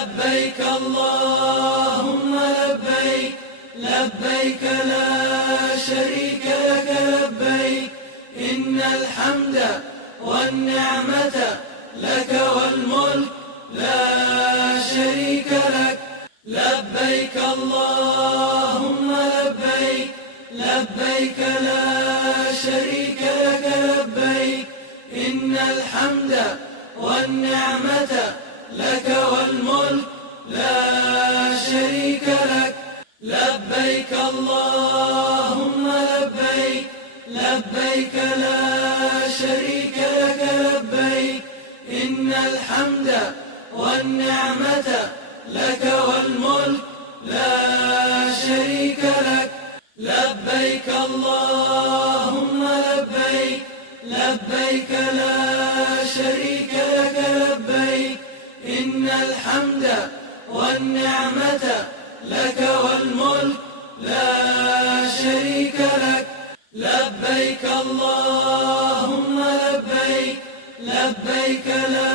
لبيك اللهم لبيك، لبيك لا شريك لك لبيك، إن الحمد والنعمة لك والملك لا شريك لك. لبيك اللهم لبيك، لبيك لا شريك لك لبيك، إن الحمد والنعمة لك والملك لا شريك لك. لبيك اللهم لبيك، لبيك لا شريك لك لبيك، إن الحمد والنعمة لك والملك لا شريك لك. لبيك اللهم لبيك، لبيك لا شريك لك لبيك، إن الحمد والنعمة لك والملك لا شريك لك. لبيك اللهم لبيك، لبيك لا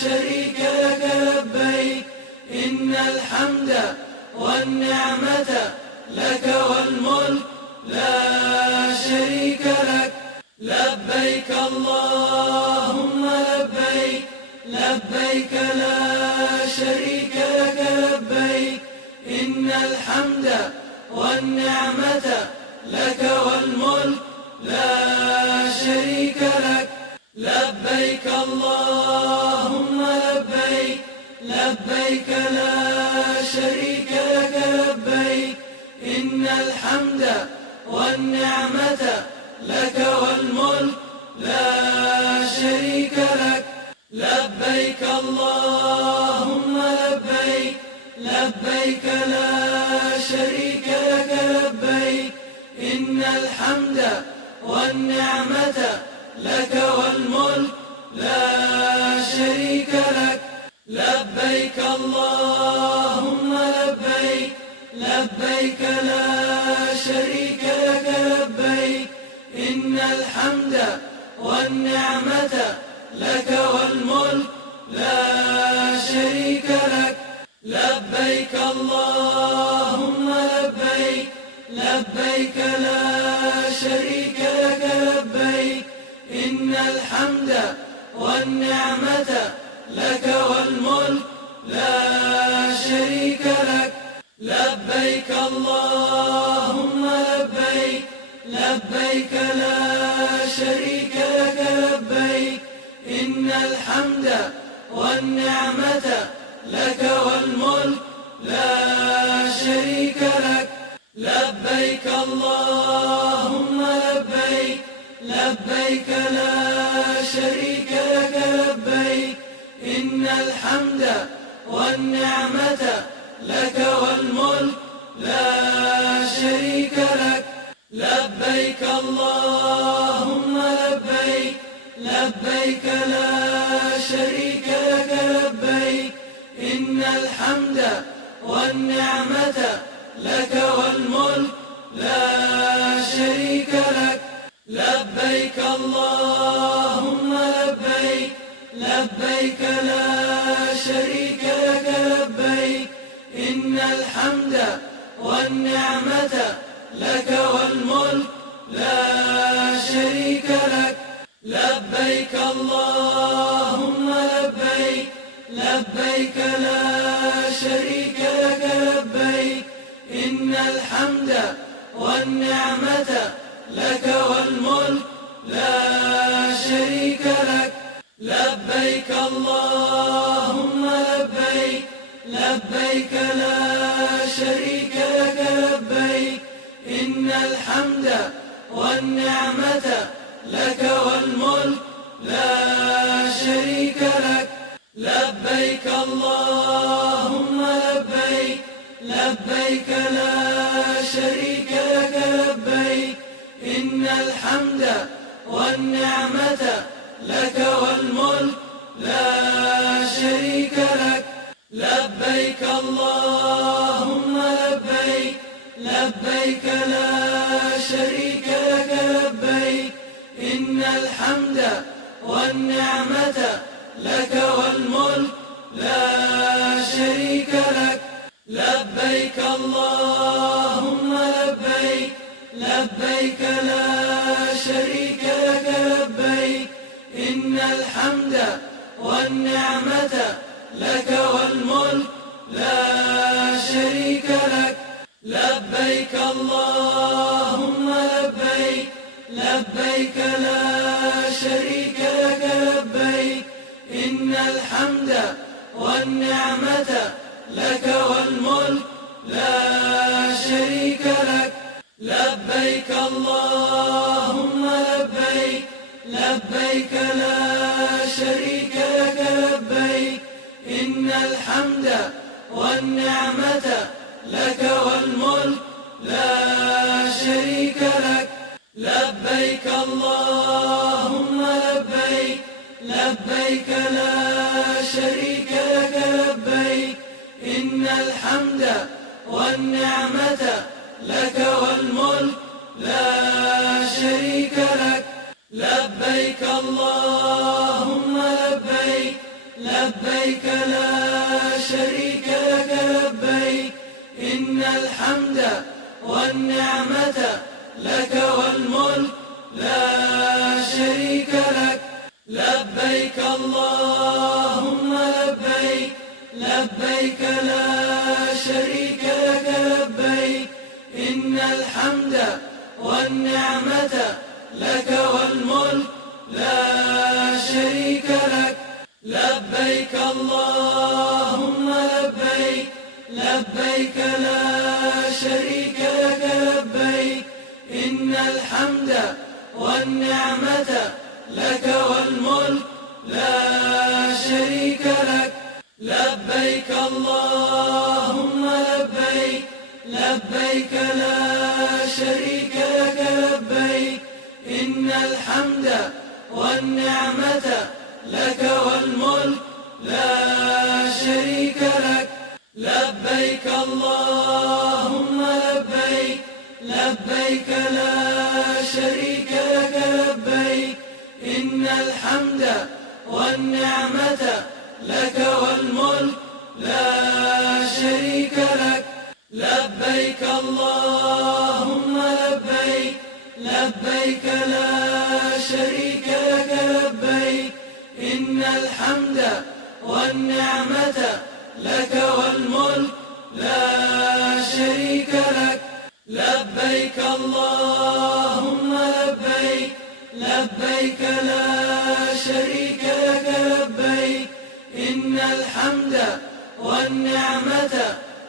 شريك لك لبيك، إن الحمد والنعمة لك والملك لا شريك لك. لبيك اللهم لبيك، لبيك لا شريك لك لبيك، إن الحمد والنعمة لك والملك لا شريك لك. لبيك اللهم لبيك، لبيك لا شريك لك لبيك، إن الحمد والنعمة لك والملك لا شريك لك. لبيك اللهم لبيك، لبيك لا شريك لك لبيك، إن الحمد والنعمة لك والملك لا شريك لك. لبيك اللهم لبيك، لبيك لا شريك لك لبيك، إن الحمد والنعمة لك والملك لا شريك لك. لبيك اللهم لبيك، لبيك لا شريك لك لبيك، إن الحمد والنعمة لك والملك لا شريك لك. لبيك اللهم لبيك، لبيك لا شريك لك لبيك، إن الحمد والنعمة لك والملك لا شريك لك. لبيك اللهم لبيك، لبيك لا شريك لك لبيك، إن الحمد والنعمة لك والملك لا شريك لك. لبيك اللهم لبيك، لبيك لا شريك لك لبيك، إن الحمد والنعمة لك والملك لا شريك لك. لبيك اللهم لبيك، لبيك لا شريك لك لبيك، إن الحمد والنعمة لك والملك لا شريك لك. لبيك اللهم لبيك، لبيك لا شريك لك لبيك، إن الحمد والنعمة لك والملك لا شريك لك. لبيك اللهم لبيك، لبيك لا شريك لك لبيك، إن الحمد والنعمة لك والملك لا شريك لك. لبيك اللهم لبيك، لبيك لا شريك لك لبيك، إن الحمد والنعمة لك والملك لا شريك لك. لبيك اللهم لبيك، لبيك لا شريك لك لبيك، إن الحمد والنعمة لك والملك لا شريك لك. شريك لك. لبيك اللهم لبيك، لبيك لا شريك لك لبيك، إن الحمد والنعمة لك والملك لا شريك لك. لبيك اللهم لبيك، لبيك لا شريك لك لبيك، إن الحمد والنعمة لك والملك لا شريك لك. لبيك اللهم لبيك، لبيك لا شريك لك لبيك، إن الحمد والنعمة لك والملك لا شريك لك. لبيك اللهم لبيك، لبيك لا شريك لك لبيك، إن الحمد والنعمة لك والملك لا شريك لك. لبيك اللهم لبيك، لبيك لا شريك لك لبيك، إن الحمد والنعمة لك والملك لا شريك لك. لبيك اللهم لبيك، لبيك لا شريك لك لبيك، إن الحمد والنعمة لك والملك لا شريك لك. لبيك اللهم لبيك، لبيك لا شريك لك لبيك، إن الحمد والنعمة لك والملك لا شريك لك. لبيك اللهم لبيك، لبيك لا شريك لك لبيك، إن الحمد والنعمة لك والملك لا شريك لك. لبيك اللهم لبيك، لبيك لا شريك لك لبيك، إن الحمد والنعمة لك والملك لا شريك لك. لبيك اللهم لبيك، لبيك لا شريك لك لبيك، إن الحمد والنعمة لك والملك لا شريك لك. لبيك اللهم لبيك، لبيك لا شريك لك لبيك، إن الحمد والنعمة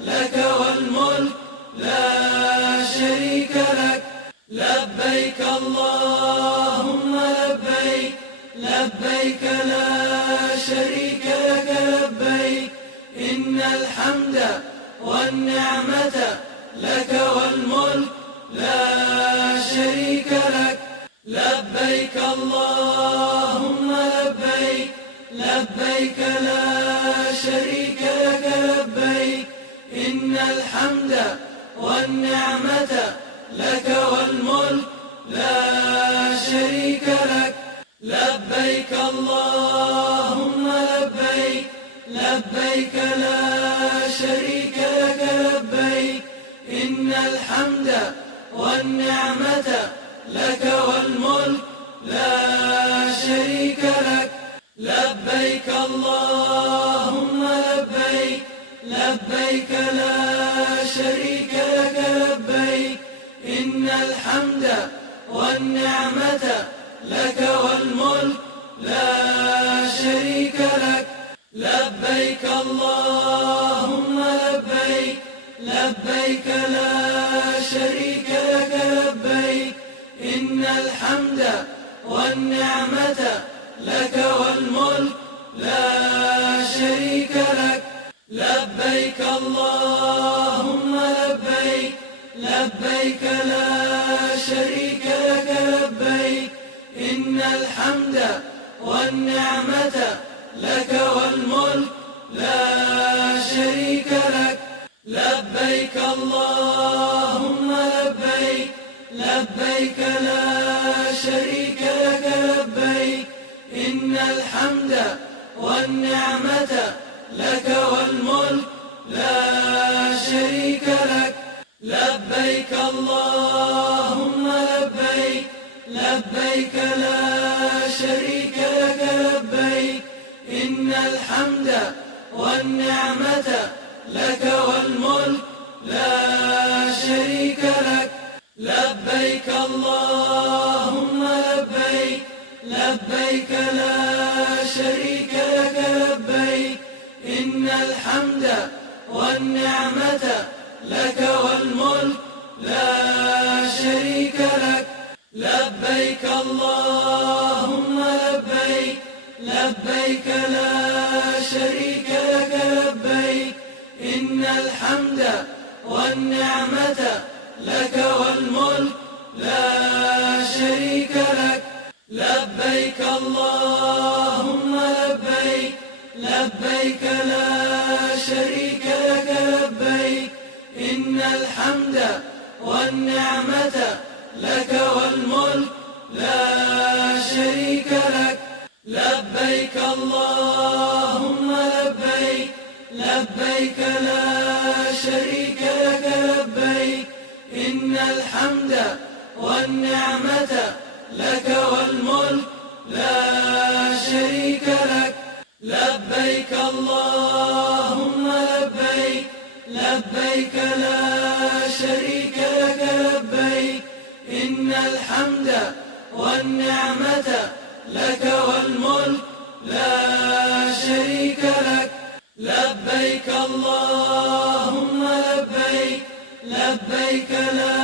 لك والملك لا شريك لك. لبيك اللهم لبيك، لبيك لا شريك لك لبيك، إن الحمد والنعمة لك والملك لا شريك لك. لبيك اللهم لبيك، لبيك لا شريك لك لبيك، إن الحمد والنعمة لك والملك لا شريك لك. لبيك اللهم لبيك، لبيك لا شريك لك لبيك، إن الحمد والنعمة لك والملك لا شريك لك. لبيك اللهم لبيك، لبيك لا شريك لك لبيك، إن الحمد والنعمة لك والملك لا شريك لك. لبيك اللهم لبيك، لبيك لا شريك لك لبيك، إن الحمد والنعمة لك والملك لا شريك لك. لبيك اللهم لبيك، لبيك لا شريك لك لبيك، إن الحمد والنعمة لك والملك لا شريك لك. لبيك اللهم لبيك، لبيك لا شريك لك لبيك، إن الحمد والنعمة لك والملك لا شريك لك. لبيك اللهم لبيك، لبيك لا شريك لك لبيك، إن الحمد والنعمة لك والملك لا شريك لك. لبيك اللهم لبيك، لبيك لا شريك لك لبيك، إن الحمد والنعمة لك والملك لا شريك لك. لبيك اللهم لبيك، لبيك لا شريك لك لبيك، إن الحمد والنعمة لك والملك لا شريك لك. لبيك اللهم لبيك، لبيك لا شريك لك لبيك، إن الحمد والنعمة لك والملك لا شريك لك. لبيك اللهم لبيك، لبيك لا شريك لك لبيك، إن الحمد والنعمة لك والملك لا شريك لك. لبيك اللهم لبيك، لبيك لا شريك لك لبيك، إن الحمد والنعمة لك والملك لا شريك لك. لبيك اللهم لبيك، لبيك لا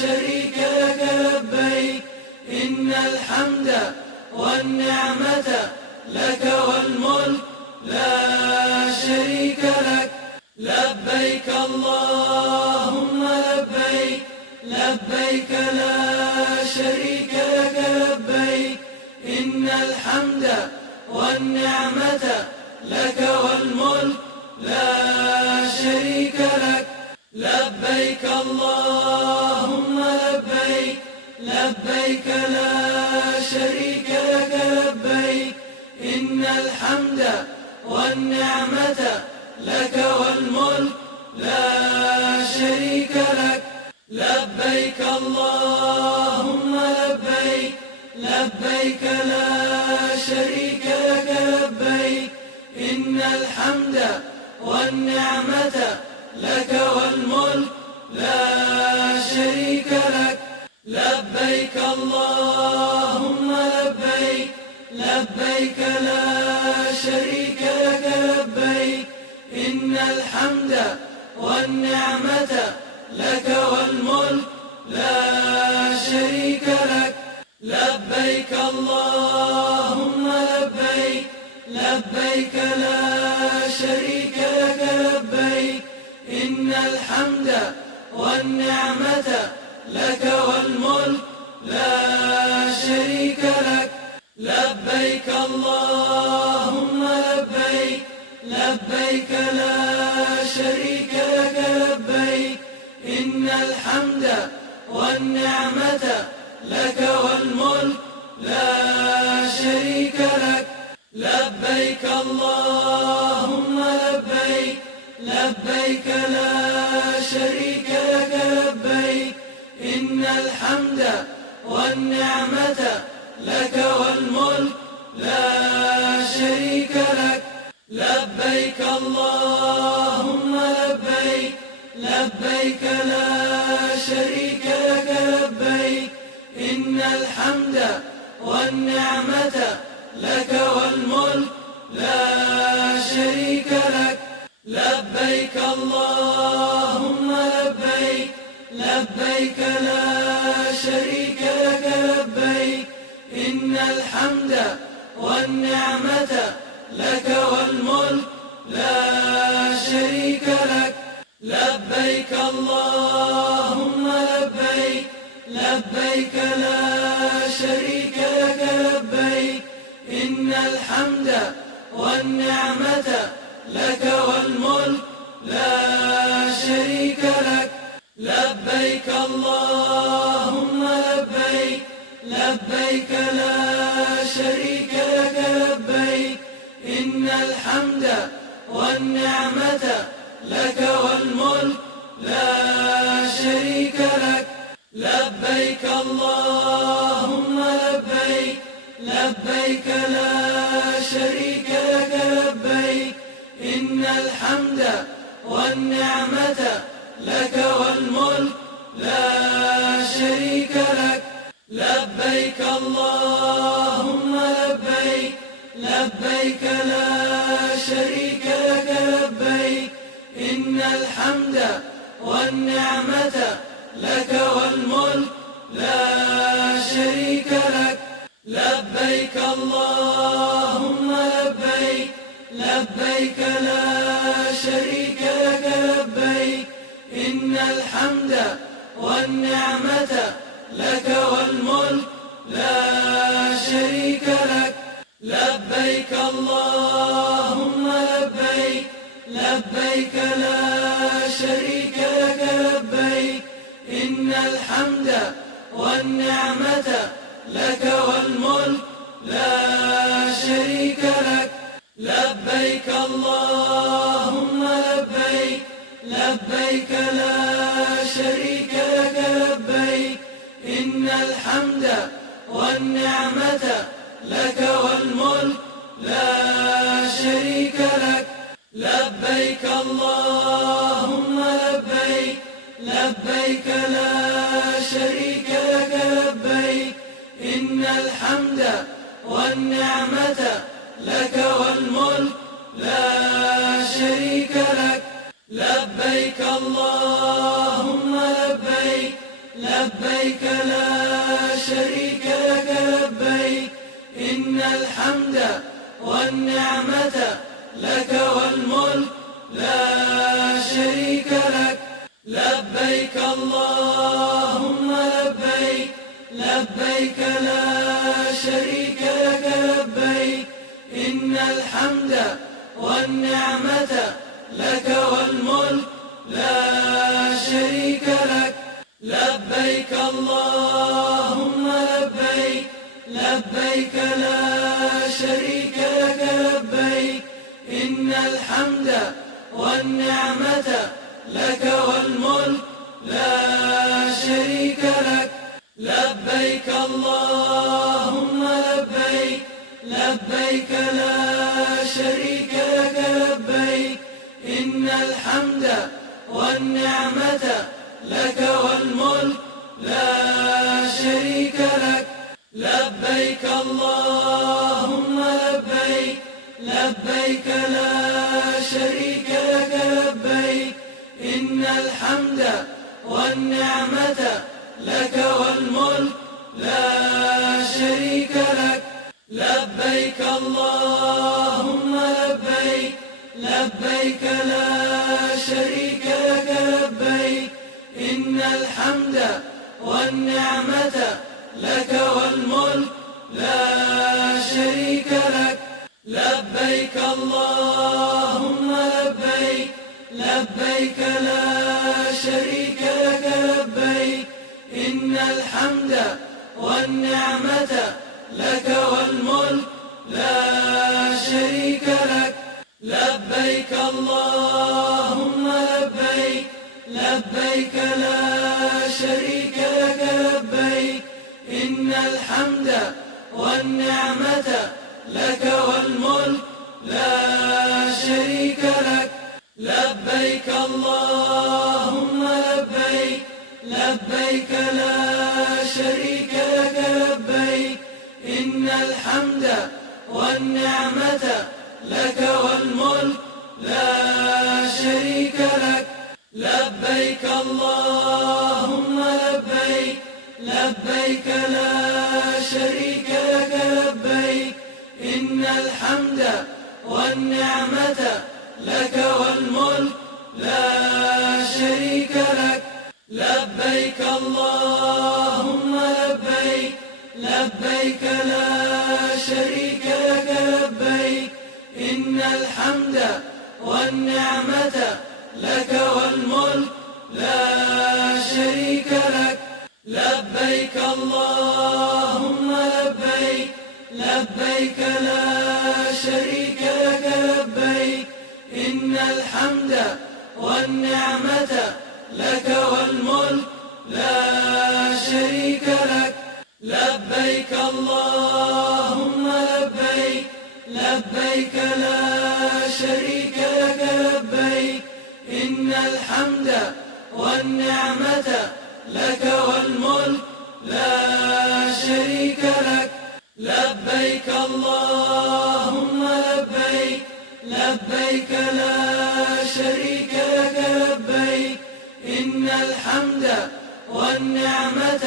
شريك لك لبيك، إن الحمد والنعمة لك والملك لا شريك لك. لبيك اللهم لبيك، لبيك لا شريك لك لبيك، إن الحمد والنعمة لك والملك لا شريك لك. لبيك اللهم لبيك، لبيك لا شريك لك لبيك، إن الحمد والنعمة لك والملك لا شريك لك. لبيك اللهم لبيك، لبيك لا شريك لك لبيك، إن الحمد والنعمة لك والملك لا شريك لك. لبيك اللهم لبيك، لبيك لا شريك لك لبيك، إن الحمد والنعمة لك والملك لا شريك لك. لبيك اللهم لبيك، لبيك لا شريك لك لبيك، إن الحمد والنعمة لك والملك لا شريك لك. لبيك اللهم لبيك، لبيك لا شريك لك لبيك، إن الحمد والنعمة لك والملك لا شريك لك. لبيك اللهم لبيك، لبيك لا شريك لك لبيك، إن الحمد والنعمة لك والملك لا شريك لك. لبيك اللهم لبيك، لبيك لا شريك لك لبيك، إن الحمد والنعمة لك والملك لا شريك لك. لبيك اللهم لبيك، لبيك لا شريك لك لبيك، إن الحمد والنعمة لك والملك لا شريك لك. لبيك اللهم لبيك، لبيك لا شريك لك لبيك، إن الحمد والنعمة لك والملك لا شريك لك. لبيك اللهم لبيك، لبيك لا شريك لك لبيك، إن الحمد والنعمة لك والملك لا شريك لك. لبيك اللهم لبيك، لبيك لا شريك لك لبيك، إن الحمد والنعمة لك والملك لا شريك لك. لبيك اللهم لبيك، لبيك لا شريك لك لبيك، إن الحمد والنعمة لك والملك لا شريك لك. لبيك اللهم لبيك، لبيك لا شريك لك لبيك، إن الحمد والنعمة لك والملك لا شريك لك. لبيك اللهم لبيك، لبيك لا شريك لك لبيك، إن الحمد والنعمة لك والملك لا شريك لك. لبيك اللهم لبيك، لبيك لا شريك لك لبيك، إن الحمد والنعمة لك والملك لا شريك لك. لبيك اللهم لبيك، لبيك لا شريك لك لبيك، إن الحمد والنعمة لك والملك لا شريك لك. لبيك اللهم لبيك، لبيك لا شريك لك لبيك، إن الحمد والنعمة لك والملك لا شريك لك. لبيك اللهم لبيك، لبيك لا شريك لك لبيك، إن الحمد والنعمة لك والملك لا شريك لك. لبيك اللهم لبيك، لبيك لا شريك لك لبيك، إن الحمد والنعمة لك والملك لا شريك لك. لبيك اللهم لبيك، لبيك لا شريك لك لبيك، إن الحمد والنعمة لك والملك لا شريك لك. لبيك اللهم لبيك، لبيك لا شريك لك لبيك، إن الحمد والنعمة لك والملك لا شريك لك. لبيك اللهم لبيك، لبيك لا شريك لك لبيك، إن الحمد والنعمة لك والملك لا شريك لك. لبيك اللهم لبيك، لبيك لا شريك لك لبيك، إن الحمد والنعمة لك والملك لا شريك لك. لبيك اللهم لبيك، لبيك لا شريك لك لبيك، إن الحمد والنعمة لك والملك لا شريك لك. لبيك اللهم لبيك، لبيك لا شريك لك لبيك، إن الحمد والنعمة لك والملك لا شريك لك. لبيك اللهم لبيك، لبيك لا شريك لك لبيك، إن الحمد والنعمة لك والملك لا شريك لك. لبيك اللهم لبيك، لبيك لا شريك لك لبيك، إن الحمد والنعمة لك والملك لا شريك لك. لبيك اللهم لبيك، لبيك لا شريك لك لبيك، إن الحمد والنعمة لك والملك لا شريك لك. لبيك اللهم لبيك، لبيك لا شريك لك لبيك، إن الحمد والنعمة لك والملك لا شريك لك. لبيك اللهم لبيك، لبيك لا شريك لك لبيك، إن الحمد والنعمة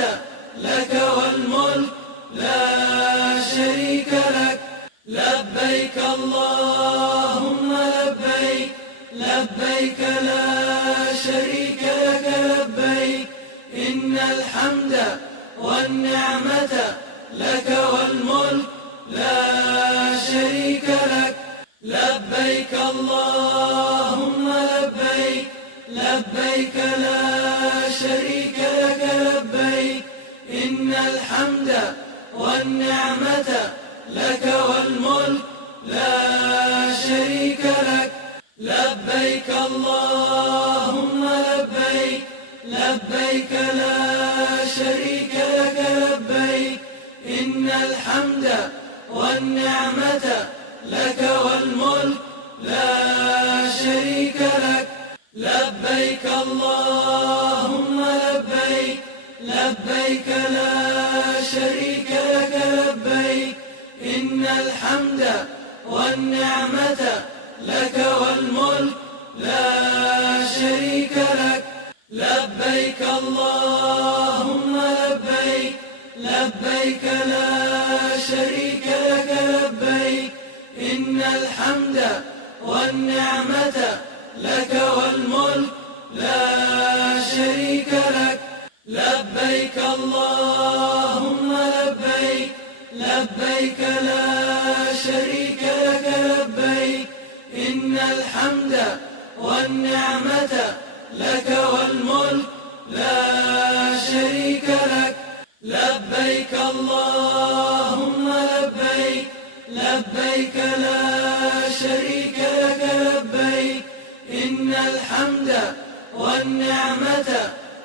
لك والملك لا شريك لك. لبيك اللهم لبيك، لبيك لا شريك لك لبيك، إن الحمد والنعمة لك والملك لا شريك لك. لبيك اللهم لبيك، لبيك لا شريك لك لبيك، إن الحمد والنعمة لك والملك لا شريك لك. لبيك اللهم لبيك، لبيك لا شريك لك لبيك، إن الحمد والنعمة لك والملك لا شريك لك. لبيك اللهم لبيك، لبيك لا شريك لك لبيك، إن الحمد والنعمة لك والملك لا شريك لك. لبيك اللهم لبيك، لبيك لا شريك لك لبيك، إن الحمد والنعمة لك والملك لا شريك لك. لبيك اللهم لبيك، لبيك لا شريك لك لبيك، إن الحمد والنعمة لك والملك لا شريك لك. لبيك اللهم لبيك، لبيك لا شريك لك لبيك، إن الحمد والنعمة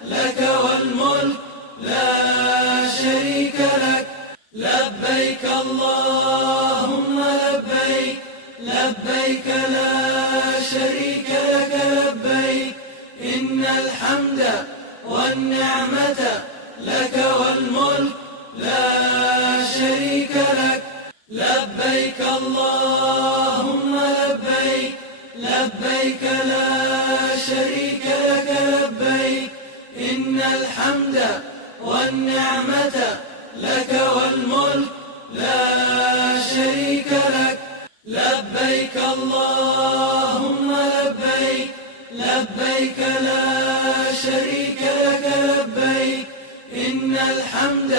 لك والملك لا شريك لك. لبيك اللهم لبيك، لبيك لا شريك لك لبيك، إن الحمد والنعمة لك والملك لا شريك لك. لبيك اللهم لبيك، لبيك لا شريك لك لبيك، إن الحمد والنعمة لك والملك لا شريك لك. لبيك اللهم لبيك، لبيك لا شريك لك لبيك، إن الحمد